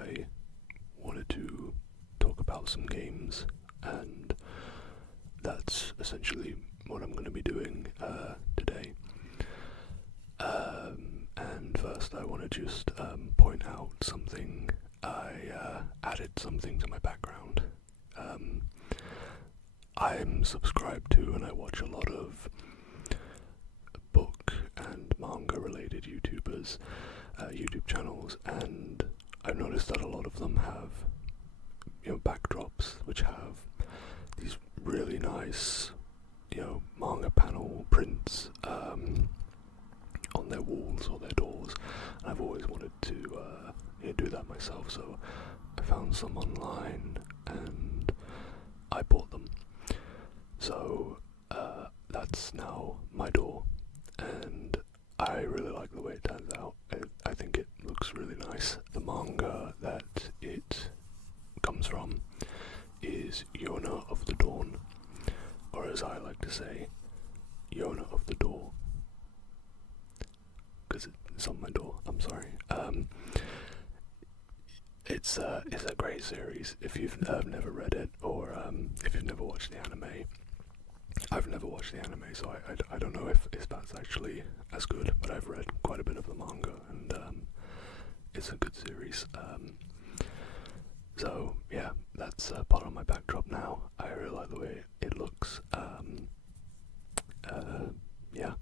I wanted to talk about some games, and that's essentially what I'm going to be doing today. And first I want to just point out something. I added something to my background. I'm subscribed to and I watch a lot of book and manga related YouTubers, YouTube channels, and I've noticed that a lot of them have, backdrops which have these really nice, manga panel prints on their walls or their doors. And I've always wanted to do that myself, so I found some online and I bought them. So that's now my door, and I really like the way it turns out. I think it looks really nice. The manga that it comes from is Yona of the Dawn, or as I like to say, Yona of the Door, because it's on my door. I'm sorry. It's a great series. If you've never read it, or if you've never watched the anime. I've never watched the anime, so I don't know if that's actually as good, but I've read quite a bit of the manga, and it's a good series. So yeah, that's part of my backdrop now. I really like the way it looks. Yeah.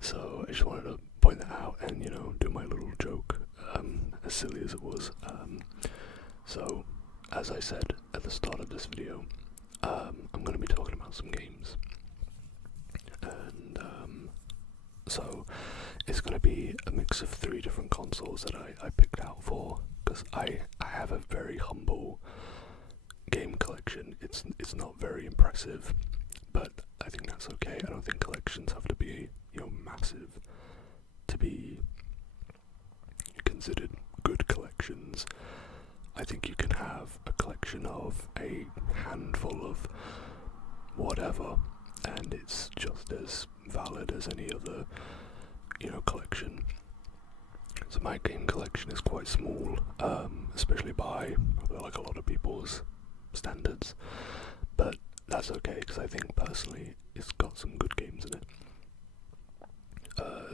So I just wanted to point that out and do my little joke, as silly as it was. So as I said at the start of this video, I'm going to be talking about some games, and so it's going to be a mix of 3 different consoles that I picked out for, because I have a very humble game collection. It's not very impressive, but I think that's okay. I don't think collections have to be massive to be considered good collections. I think you can have a collection of a handful of whatever, and it's just as valid as any other, collection. So my game collection is quite small, especially by like a lot of people's standards, but that's okay because I think personally it's got some good games in it.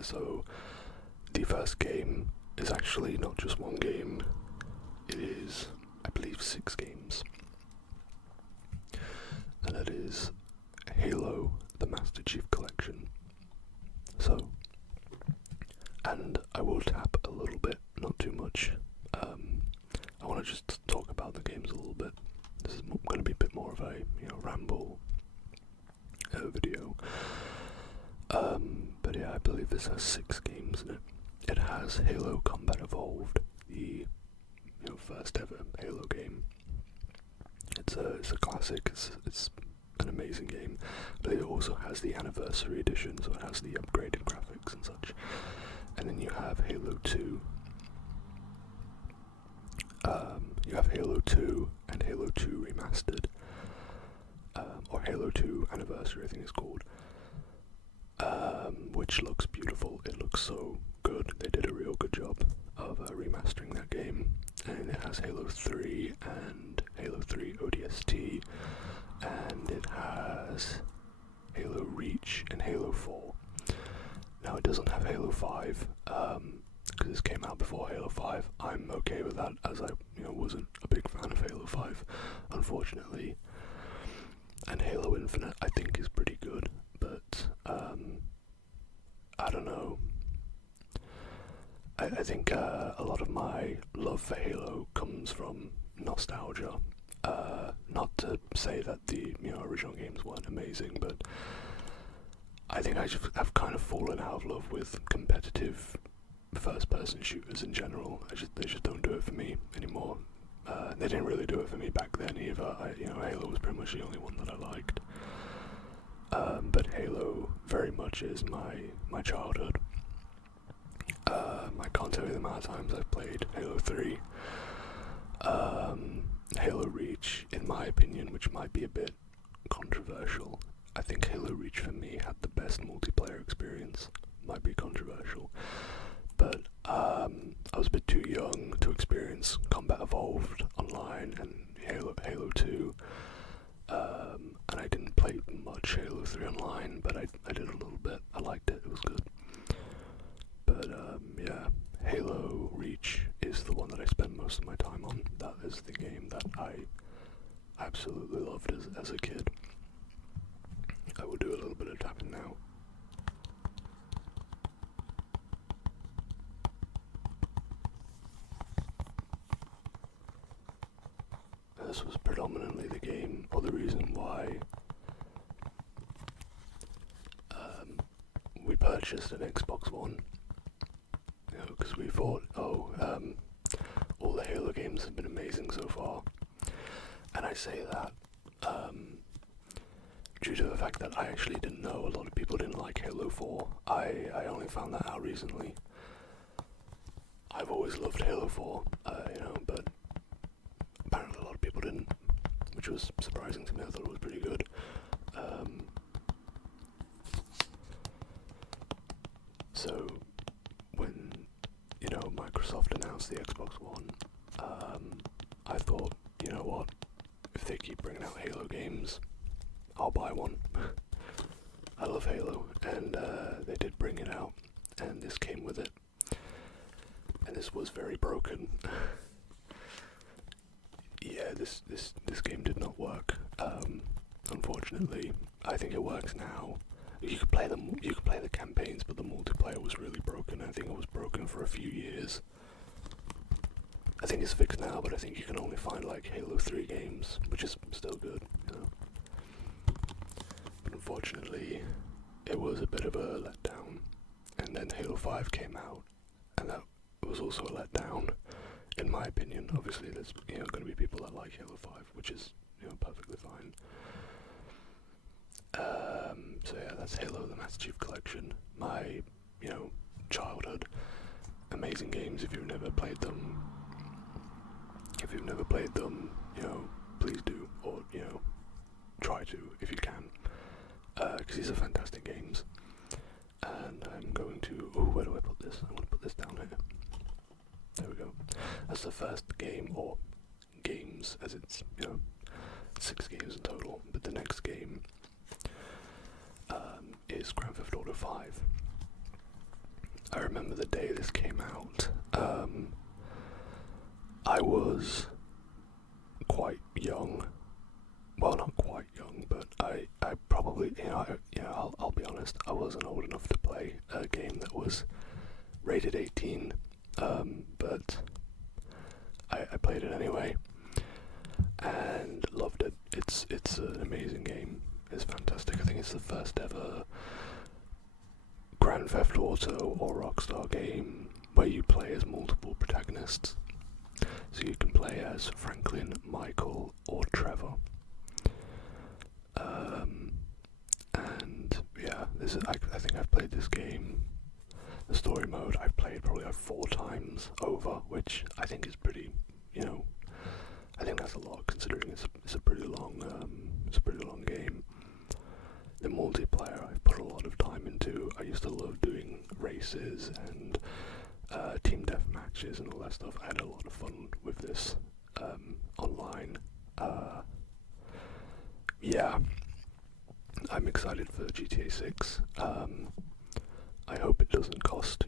So the first game is actually not just one game. It is, I believe, 6 games, and that is Halo, the Master Chief Collection. So, and I will tap a little bit, not too much. I want to just talk about the games a little bit. This is going to be a bit more of a, ramble video. But yeah, I believe this has 6 games in it. It has Halo Combat Evolved, the first ever Halo game. It's a classic. It's an amazing game. I believe it also has the anniversary edition, so it has the upgraded graphics and such. And then you have Halo 2. You have Halo 2 and Halo 2 Remastered, or Halo 2 Anniversary, I think it's called, which looks beautiful. It looks so good. They did a real good job of remastering that game. And it has Halo 3 and Halo 3 ODST, and it has Halo Reach and Halo 4. Now it doesn't have Halo 5, because this came out before Halo 5. I'm okay with that, as I wasn't a big fan of Halo 5, unfortunately. And Halo Infinite I think is pretty good, but I don't know. I think a lot of my love for Halo comes from nostalgia. Not to say that the original games weren't amazing, but I think I've kind of fallen out of love with competitive first-person shooters in general. They just don't do it for me anymore. They didn't really do it for me back then either. Halo was pretty much the only one that I liked. But Halo very much is my childhood. I can't tell you the amount of times I've played Halo 3. Halo Reach, in my opinion, which might be a bit controversial, I think Halo Reach for me had the best multiplayer experience. Might be controversial, but I was a bit too young to experience most of my time on. That is the game that I absolutely loved as a kid. I will do a little bit of tapping now. This was predominantly the game, or the reason why we purchased an Xbox One. You know, because we thought, all the Halo games have been amazing so far. And I say that due to the fact that I actually didn't know a lot of people didn't like Halo 4. I only found that out recently. I've always loved Halo 4, but apparently a lot of people didn't, which was surprising to me. I thought it was pretty good. So when, Microsoft announced the Xbox One, I thought, you know what, if they keep bringing out Halo games, I'll buy one. I love Halo, and they did bring it out, and this came with it, and this was very broken. Yeah, this game did not work. Unfortunately, I think it works now. You could play the campaigns, but the multiplayer was really broken. I think it was broken for a few years. I think it's fixed now, but I think you can only find like Halo 3 games, which is still good, But unfortunately, it was a bit of a letdown. And then Halo 5 came out, and that was also a letdown, in my opinion. Obviously, there's going to be people that like Halo 5, which is perfectly fine. So yeah, that's Halo: The Master Chief Collection. My childhood amazing games. If you've never played them, please do, or try to if you can, because these are fantastic games. And I'm going to, where do I put this? I'm going to put this down here. There we go. That's the first game, or games, as it's 6 games in total. But the next game is Grand Theft Auto 5. I remember the day this came out. I was quite young. Well, not quite young, but I probably, I'll be honest, I wasn't old enough to play a game that was rated 18, but I played it anyway, and loved it. It's an amazing game. It's fantastic. I think it's the first ever Grand Theft Auto or Rockstar game where you play as multiple protagonists. So you can play as Franklin, Michael, or Trevor. And yeah, I think I've played this game, the story mode, I've played probably 4 times over, which I think is pretty, I think that's a lot considering it's a pretty long game. The multiplayer I've put a lot of time into. I used to love doing races and team death matches and all that stuff. I had a lot of fun with this online. Yeah, I'm excited for GTA 6. I hope it doesn't cost,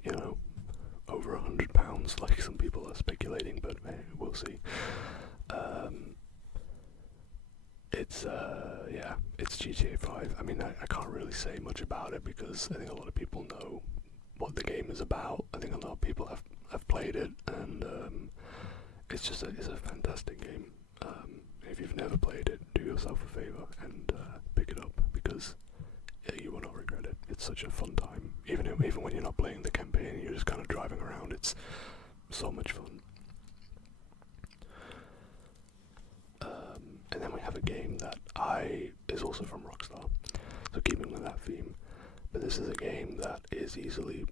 over £100 like some people are speculating, but we'll see. It's GTA 5. I mean, I can't really say much about it because I think a lot of people know what the game is about. I think a lot of people have played it, and it's a fantastic game. If you've never played it, do yourself a favor and pick it up, because you will not regret it. It's such a fun time. Even when you're not playing the campaign, you're just kind of driving around. It's so much fun. And then we have a game that is also from Rockstar, so keeping with that theme. But this is a game that is easily,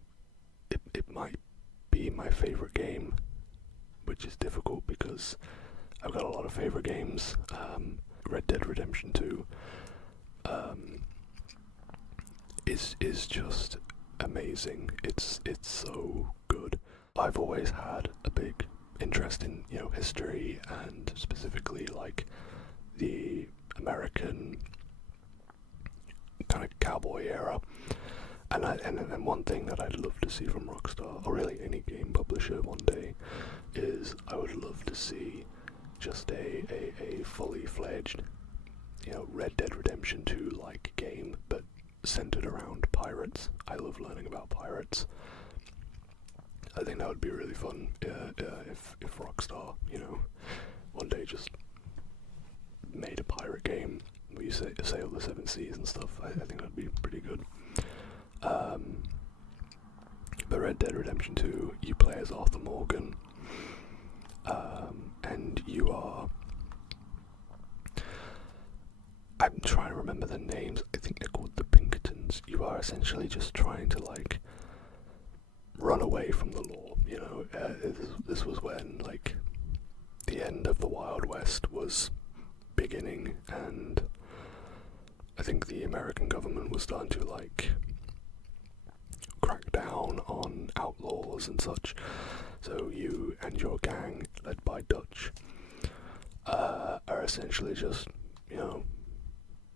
it might be my favorite game, which is difficult because I've got a lot of favorite games. Red Dead Redemption 2 is just amazing. It's so good. I've always had a big interest in history, and specifically like the American kind of cowboy era, And one thing that I'd love to see from Rockstar, or really any game publisher one day, is I would love to see just a fully fledged, Red Dead Redemption 2 like game, but centered around pirates. I love learning about pirates. I think that would be really fun if Rockstar, one day just made a pirate game where you sail the seven seas and stuff. I think that'd be pretty good. But Red Dead Redemption 2, you play as Arthur Morgan, and you are... I'm trying to remember the names. I think they're called the Pinkertons. You are essentially just trying to, run away from the law, This was when, the end of the Wild West was beginning, and I think the American government was starting to, crack down on outlaws and such. So you and your gang, led by Dutch, are essentially just,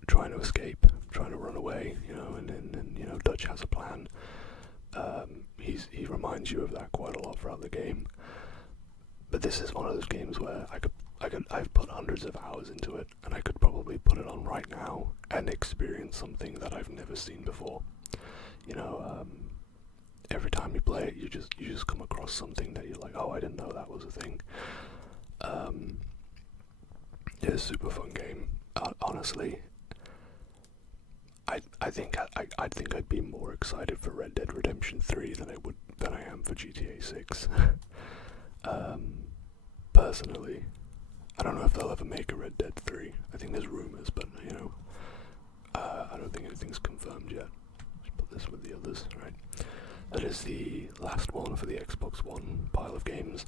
trying to escape, trying to run away, and Dutch has a plan. He reminds you of that quite a lot throughout the game. But this is one of those games where I've put hundreds of hours into it, and I could probably put it on right now and experience something that I've never seen before. Every time you play it, you just come across something that you're like, oh, I didn't know that was a thing. It's a super fun game. Honestly, I think I'd be more excited for Red Dead Redemption 3 than I am for GTA 6. Personally, I don't know if they'll ever make a Red Dead 3. I think there's rumors, but I don't think anything's confirmed yet. Let's put this with the others, right? That is the last one for the Xbox One pile of games.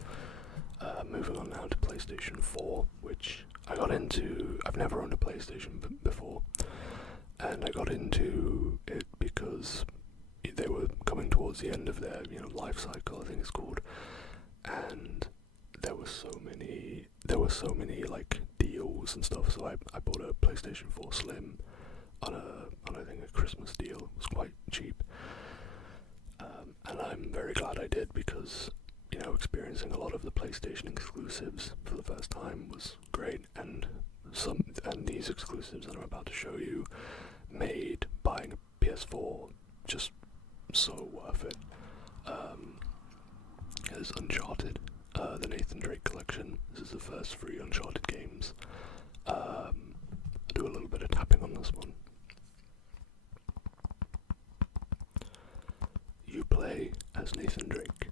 Moving on now to PlayStation 4, which I got into. I've never owned a PlayStation before, and I got into it because they were coming towards the end of their life cycle, I think it's called, and there were so many deals and stuff. So I bought a PlayStation 4 Slim on I think a Christmas deal. It was quite cheap. And I'm very glad I did, because experiencing a lot of the PlayStation exclusives for the first time was great, and these exclusives that I'm about to show you made buying a PS4 just so worth it. There's Uncharted, the Nathan Drake collection. This is the first 3 Uncharted games. I'll do a little bit of tapping on this one. You play as Nathan Drake,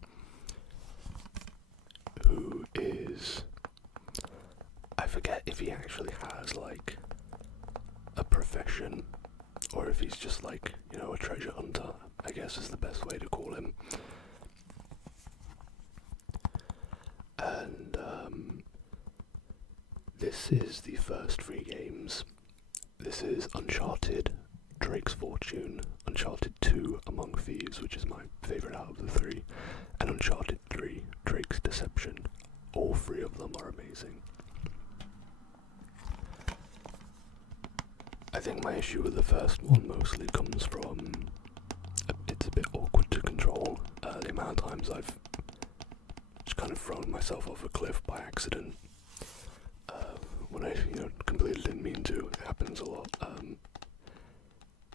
who is... I forget if he actually has, a profession, or if he's just, a treasure hunter, I guess is the best way to call him. And, this is the first 3 games. This is Uncharted, Drake's Fortune, Uncharted 2, Among Thieves, which is my favourite out of the 3, and Uncharted 3, Drake's Deception. All 3 of them are amazing. I think my issue with the first one mostly comes from it's a bit awkward to control. The amount of times I've just kind of thrown myself off a cliff by accident when I completely didn't mean to. It happens a lot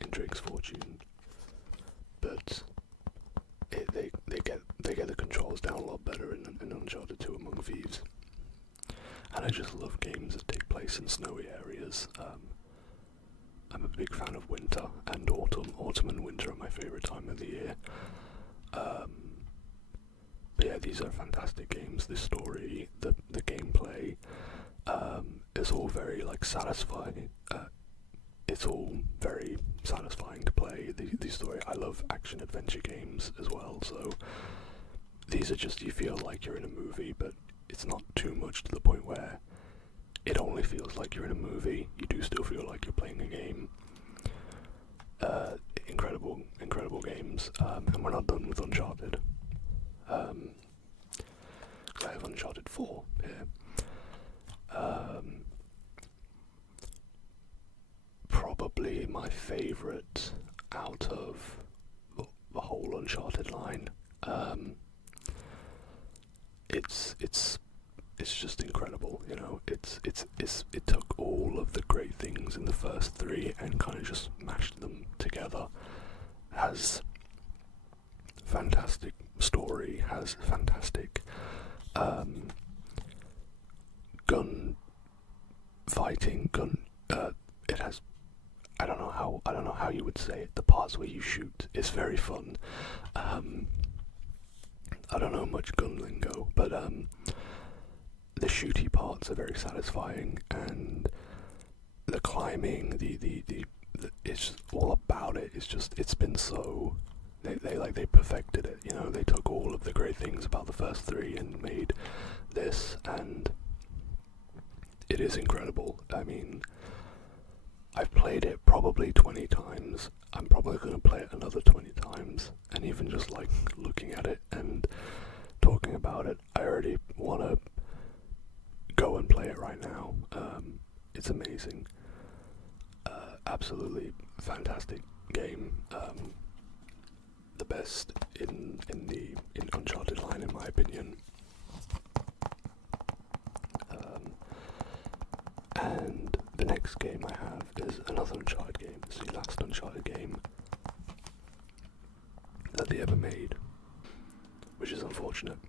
in Drake's Fortune, but they get the controls down a lot better in Uncharted 2 Among Thieves. And I just love games that take place in snowy areas. I'm a big fan of winter and autumn. Autumn and winter are my favourite time of the year. But yeah, these are fantastic games. The story, the gameplay, is all very satisfying. It's all very satisfying to play. The story. I love action adventure games as well. So these are just, you feel like you're in a movie, but it's not too much to the point where it only feels like you're in a movie. You do still feel like you're playing a game. Incredible games. And we're not done with Uncharted. I have Uncharted 4 here. Probably my favourite out of Uncharted line. It's just incredible, you know. It took all of the great things in the first three and kind of just mashed them together. Has fantastic story, has fantastic gun fighting, it has, I don't know how you would say it, the parts where you shoot is very fun. I don't know much gun lingo, but the shooty parts are very satisfying, and the climbing, the it's all about it. It's been so, they perfected it, you know. They took all of the great things about the first three and made this, and it is incredible. I mean, I've played it probably 20 times. I'm probably going to play it another 20 times, and even just like looking at it and talking about it, I already want to go and play it right now. It's amazing. Absolutely fantastic game. The best in Uncharted line, in my opinion. And the next game I have is another Uncharted game. It's the last Uncharted game that they ever made, which is unfortunate.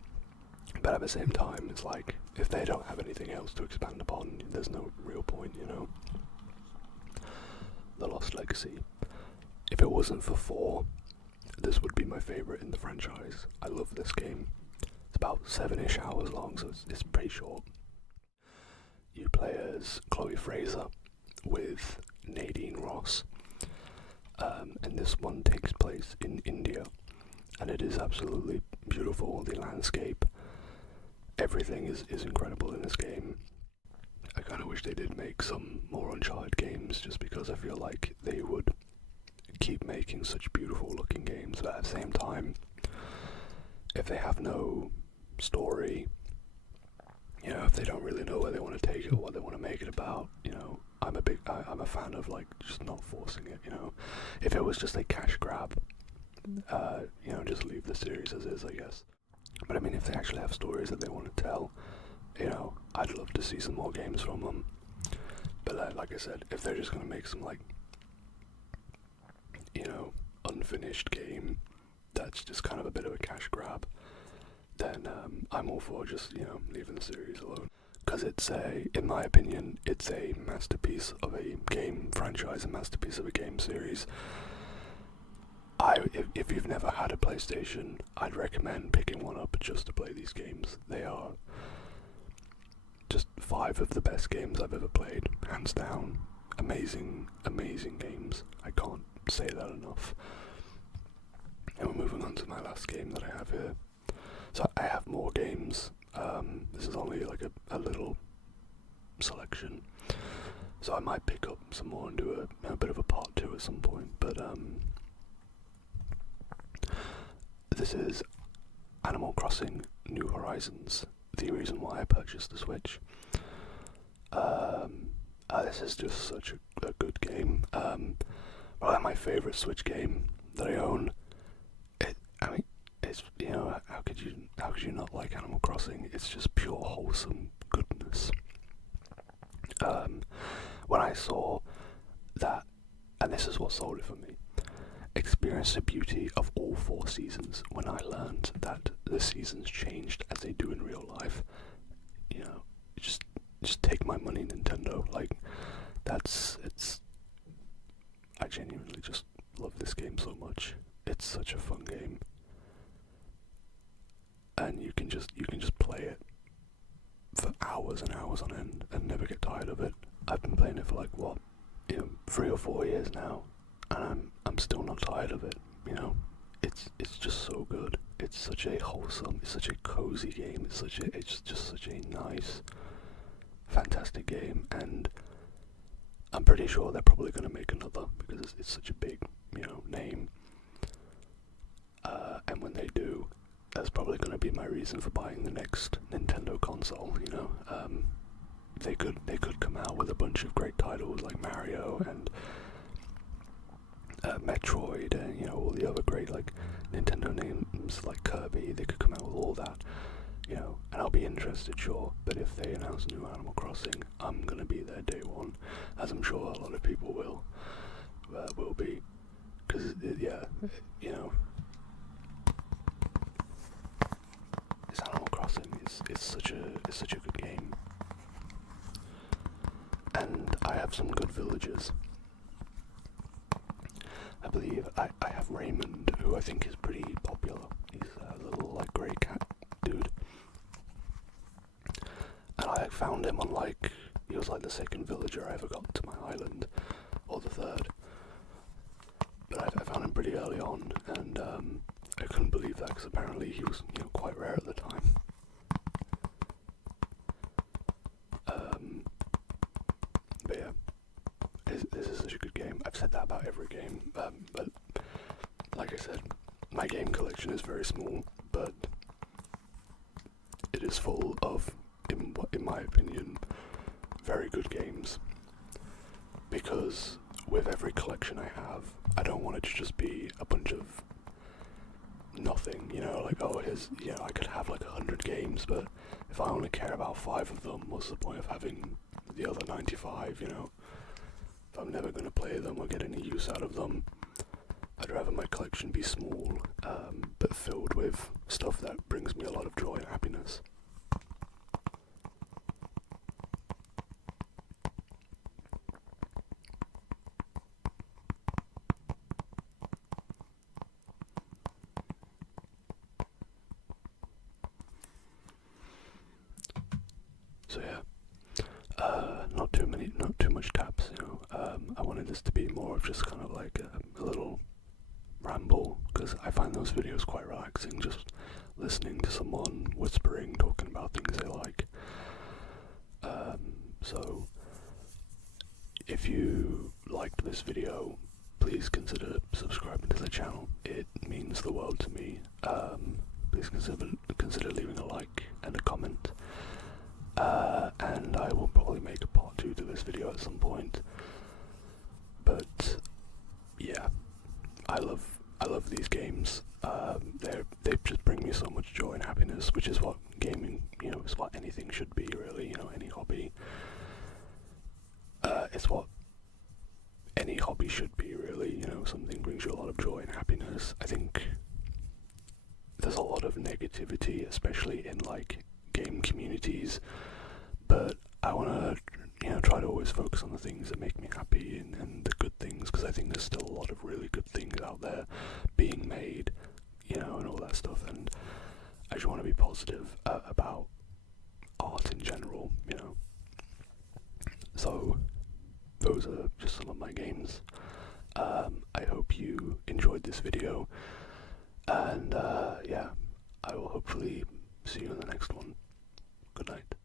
But at the same time, it's like, if they don't have anything else to expand upon, there's no real point, you know. The Lost Legacy. If it wasn't for 4, this would be my favourite in the franchise. I love this game. It's about 7-ish hours long, so it's pretty short. You play as Chloe Fraser with Nadine Ross, and this one takes place in India, and it is absolutely beautiful. The landscape, everything is incredible in this game. I kind of wish they did make some more Uncharted games, just because I feel like they would keep making such beautiful looking games, but at the same time, if they have no story, you know, if they don't really know where they want to take it or what they want to make it about, you know, I'm a fan of like just not forcing it, you know. If it was just a cash grab, you know, just leave the series as is, I guess. But I mean, if they actually have stories that they want to tell, you know, I'd love to see some more games from them. But like I said, if they're just gonna make some like, you know, unfinished game that's just kind of a bit of a cash grab, then I'm all for just, you know, leaving the series alone. Because it's in my opinion, it's a masterpiece of a game franchise, a masterpiece of a game series. If you've never had a PlayStation, I'd recommend picking one up just to play these games. They are just 5 of the best games I've ever played, hands down. Amazing, amazing games. I can't say that enough. And we're moving on to my last game that I have here. So I have more games. This is only like a little selection. So I might pick up some more and do a bit of a part 2 at some point. But this is Animal Crossing New Horizons. The reason why I purchased the Switch. This is just such a good game. Probably my favourite Switch game that I own. It's, you know, how could you not like Animal Crossing? It's just pure wholesome goodness. When I saw that, and this is what sold it for me, experience the beauty of all 4 seasons. When I learned that the seasons changed as they do in real life, you know, just take my money, Nintendo. Like, I genuinely just love this game so much. It's such a fun game, and you can just play it for hours and hours on end and never get tired of it. I've been playing it for like, what, you know, 3 or 4 years now, and I'm still not tired of it, you know. It's just so good. It's such a wholesome, it's such a cozy game, it's just such a nice, fantastic game, and I'm pretty sure they're probably going to make another, because it's such a big, you know, name. And when they do, that's probably going to be my reason for buying the next Nintendo console, you know. They could come out with a bunch of great titles like Mario and Metroid, and you know, all the other great like Nintendo names like Kirby. They could come out with all that, you know, and I'll be interested, sure. But if they announce a new Animal Crossing, I'm gonna be there day one, as I'm sure a lot of people will be, because yeah, you know, this Animal Crossing is such a good game, and I have some good villagers. I believe I have Raymond, who I think is pretty popular. He's a little like grey cat dude, and I found him on like, he was like the second villager I ever got to my island, or the third. But I found him pretty early on, and I couldn't believe that, because apparently he was, you know, quite rare at the time. But yeah, this is such a good game. I've said that about every game, but like I said, my game collection is very small, but it is full of, in my opinion, very good games. Because with every collection I have, I don't want it to just be a bunch of nothing, you know, like, oh, here's, you know, I could have like 100 games, but if I only care about 5 of them, what's the point of having the other 95, you know? If I'm never going to play them or get any use out of them, I'd rather my collection be small, but filled with stuff that brings me a lot of joy and happiness. So yeah, not too much taps, you know. I wanted this to be more of just kind of like a little ramble, because I find those videos quite relaxing, just listening to someone whispering, talking about things they like. So if you liked this video, please consider subscribing to the channel. It means the world to me. Please consider leaving a like and a comment. And I will probably make a part 2 to this video at some point. But yeah, I love these games. They just bring me so much joy and happiness, which is what gaming, you know, is what anything should be, really. You know, any hobby. It's what any hobby should be, really. You know, something brings you a lot of joy and happiness. I think there's a lot of negativity, especially in like game communities, but I want to, you know, try to always focus on the things that make me happy and the good things, because I think there's still a lot of really good things out there being made, you know, and all that stuff, and I just want to be positive about art in general, you know. So those are just some of my games. I hope you enjoyed this video, and yeah, I will hopefully see you in the next one. Good night.